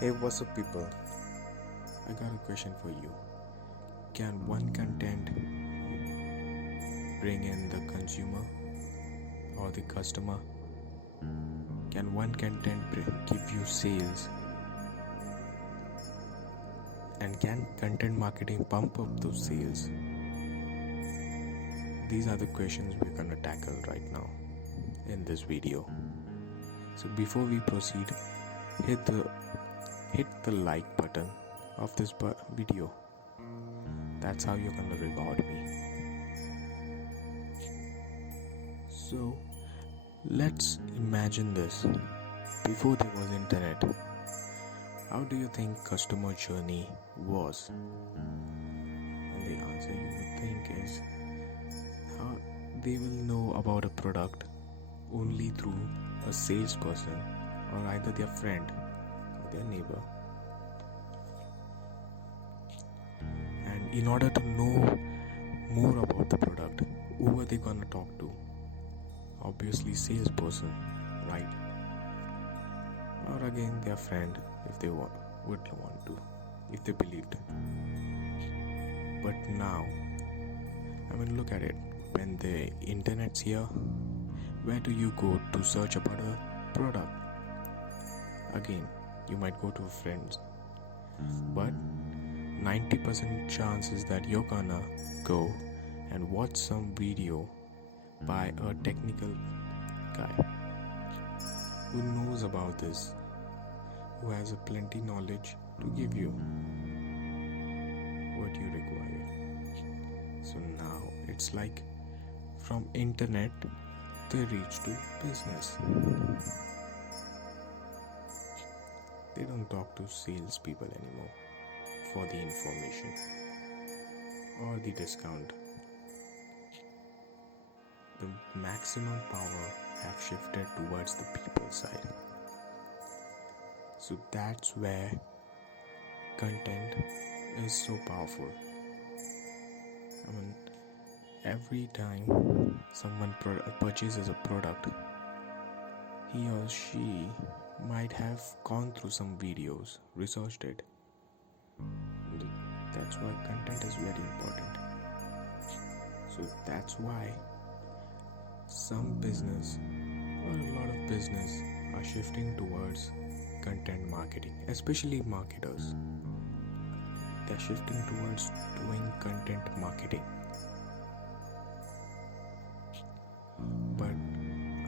Hey, what's up, people? I got a question for you. Can one content bring in the consumer or the customer? Can one content give you sales? And can content marketing pump up those sales? These are the questions we're gonna tackle right now in this video. So before we proceed, hit the like button of this video. That's how you're gonna reward me. So let's imagine this. Before there was internet, how do you think customer journey was? And the answer you would think is how they will know about a product only through a salesperson or either their friend or their neighbor. And in order to know more about the product, who are they gonna talk to? Obviously salesperson, right? Or again their friend if they would want to, if they believed. But now, look at it. When the internet's here, where do you go to search about a product? Again, you might go to friends, but 90% chances that you're gonna go and watch some video by a technical guy who knows about this, who has a plenty knowledge to give you what you require. So now it's like from internet they reach to business. They don't talk to salespeople anymore for the information or the discount. The maximum power have shifted towards the people side. So that's where content is so powerful. Every time someone purchases a product, he or she might have gone through some videos, researched it. That's why content is very important. So that's why some business or a lot of business are shifting towards content marketing, especially marketers. They're shifting towards doing content marketing. But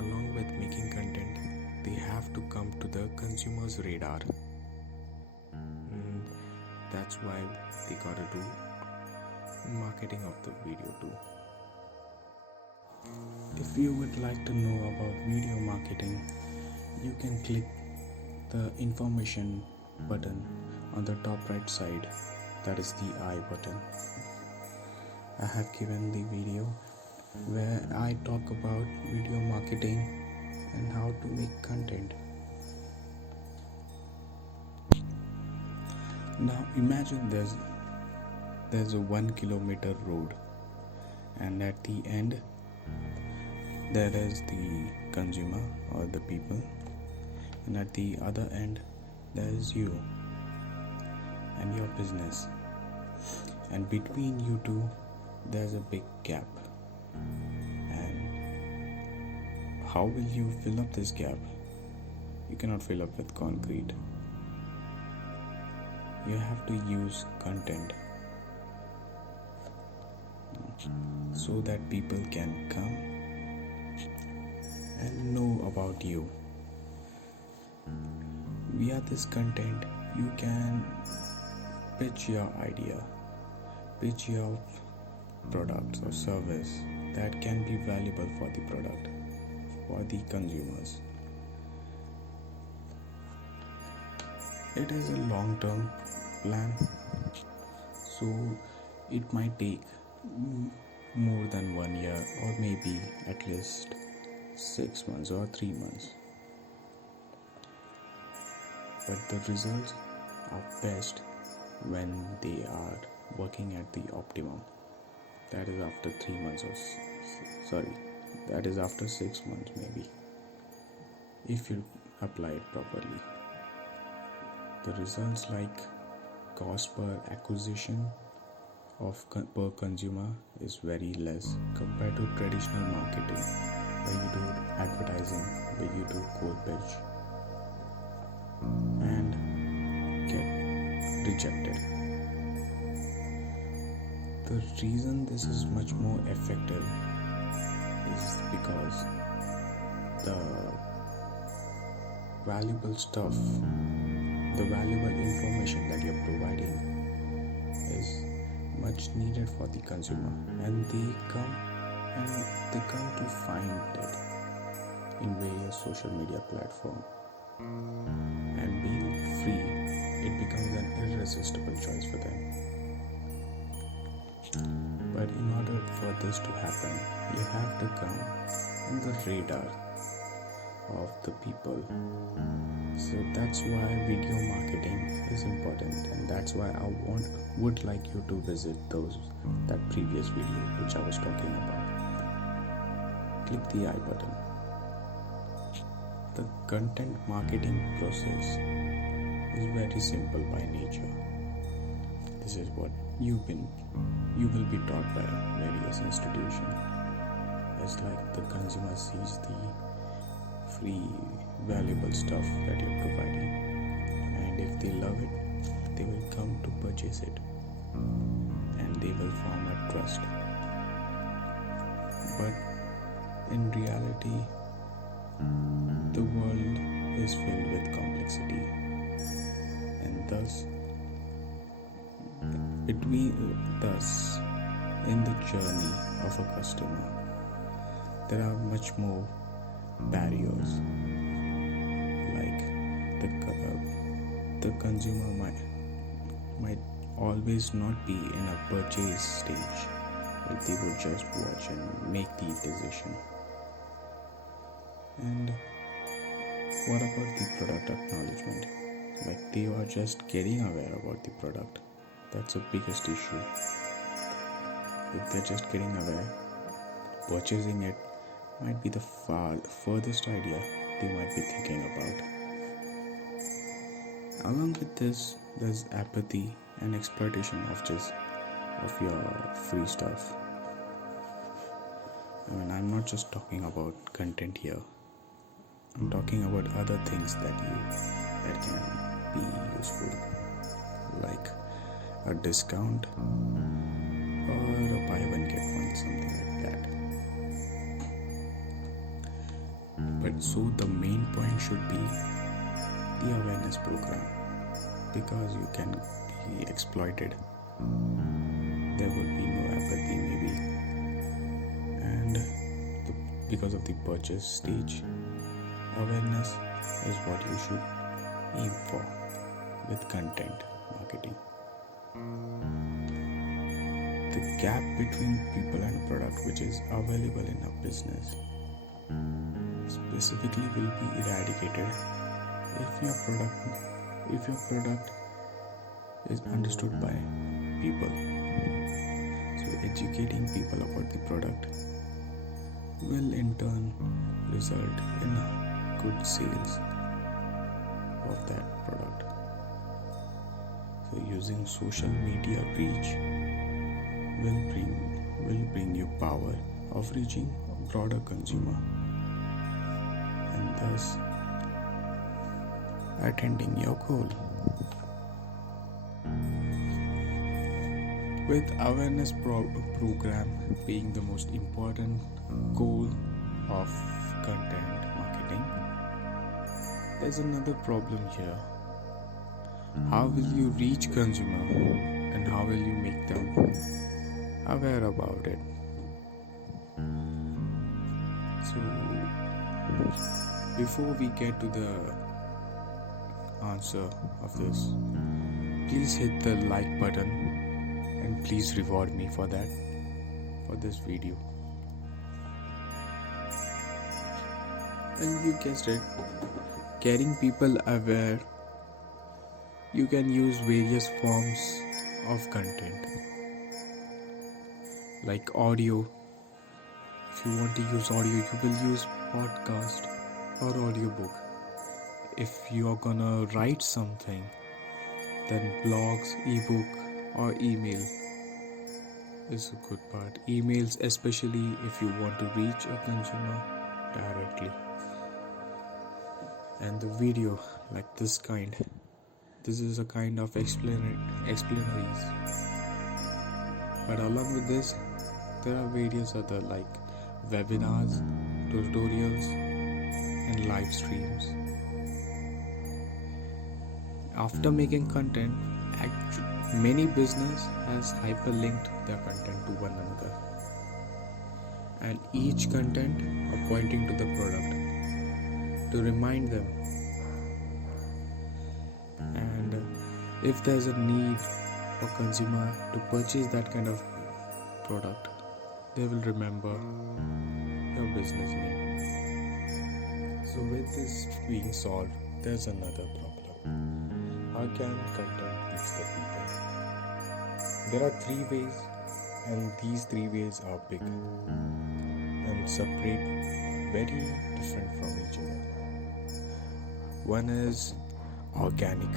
along with making content, they have to come to the consumer's radar. That's why they gotta do marketing of the video too. If you would like to know about video marketing, you can click the information button on the top right side, that is the I button. I have given the video where I talk about video marketing and how to make content. Now imagine there's a 1 kilometer road, and at the end there is the consumer or the people, and at the other end there is you and your business, and between you two there's a big gap. And how will you fill up this gap? You cannot fill up with concrete. You have to use content so that people can come and know about you. Via this content, you can pitch your idea, pitch your products or service that can be valuable for the product, for the consumers. It is a long-term plan, so it might take more than 1 year, or maybe at least 6 months or 3 months. But the results are best when they are working at the optimum. That is after 3 months that is after 6 months maybe, if you apply it properly. the results like cost per acquisition per consumer is very less compared to traditional marketing, where you do advertising, where you do cold pitch and get rejected. The reason this is much more effective is because the valuable stuff, the valuable information that you're providing is much needed for the consumer, and they come to find it in various social media platforms. And being free, it becomes an irresistible choice for them. But in order for this to happen, you have to come in the radar of the people. So that's why video marketing is important, and that's why I would like you to visit that previous video which I was talking about. Click the I button. The content marketing process is very simple by nature. This is what you will be taught by various institutions. It's like the consumer sees the free valuable stuff that you're providing, and if they love it, they will come to purchase it, and they will form a trust. But in reality, the world is filled with complexity, and thus in the journey of a customer, there are much more barriers. Like the consumer might always not be in a purchase stage, but they would just watch and make the decision. And what about the product acknowledgement? Like they are just getting aware about the product. That's the biggest issue. If they're just getting aware, purchasing it might be the furthest idea they might be thinking about. Along with this, there's apathy and exploitation of your free stuff. I mean, I'm not just talking about content here. I'm talking about other things that can be useful, like a discount or a buy one get one, something like that. But so the main point should be the awareness program, because you can be exploited. There would be no apathy maybe, and because of the purchase stage, awareness is what you should aim for with content marketing. The gap between people and product which is available in a business specifically will be eradicated if your product is understood by people. So educating people about the product will in turn result in good sales of that product. So using social media reach will bring you power of reaching a broader consumer, and thus attaining your goal. With awareness program being the most important goal of content marketing, there's another problem here. How will you reach consumer, and how will you make them aware about it? So before we get to the answer of this, please hit the like button and please reward me for this video. And you guessed it, getting people aware, you can use various forms of content like audio. If you want to use audio, you will use podcast or audiobook. If you are gonna write something, Then blogs, ebook, or email is a good part. Emails, especially if you want to reach a consumer directly. And the video, like this kind. This is a kind of explanaries. But along with this, there are various other like webinars, tutorials, and live streams. After making content, many business has hyperlinked their content to one another, and each content are pointing to the product to remind them. And if there's a need for consumer to purchase that kind of product, they will remember your business name. So with this being solved, there's another problem. How can content reach the people? There are 3 ways, and these 3 ways are big and separate, very different from each other. One is organic.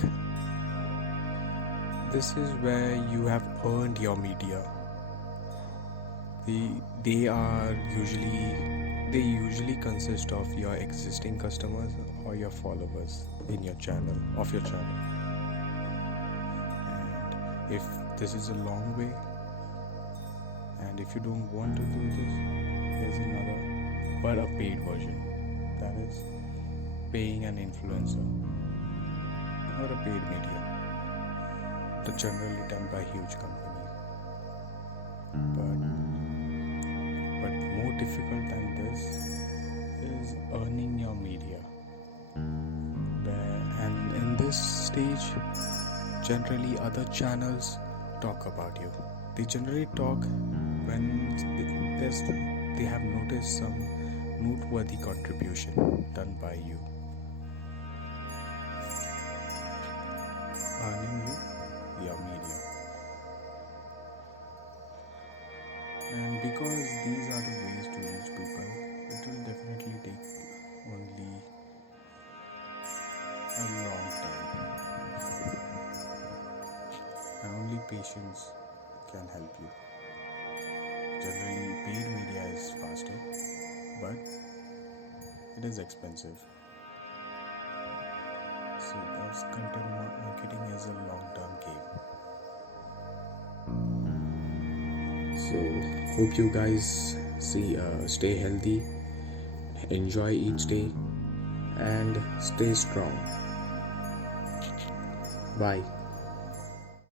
This is where you have earned your media. They usually consist of your existing customers or your followers in your channel, And if this is a long way, and if you don't want to do this, there's another, but a paid version. That is paying an influencer or a paid media. That's generally done by huge companies. But more difficult than this is earning your media. And in this stage, generally other channels talk about you. They generally talk when they have noticed some noteworthy contribution done by you. Earning your media. And because these are the ways to reach people, it will definitely take only a long time. And only patience can help you. Generally, paid media is faster, but it is expensive. So thus content marketing is a long-term game. So hope you guys stay healthy, enjoy each day, and stay strong. Bye.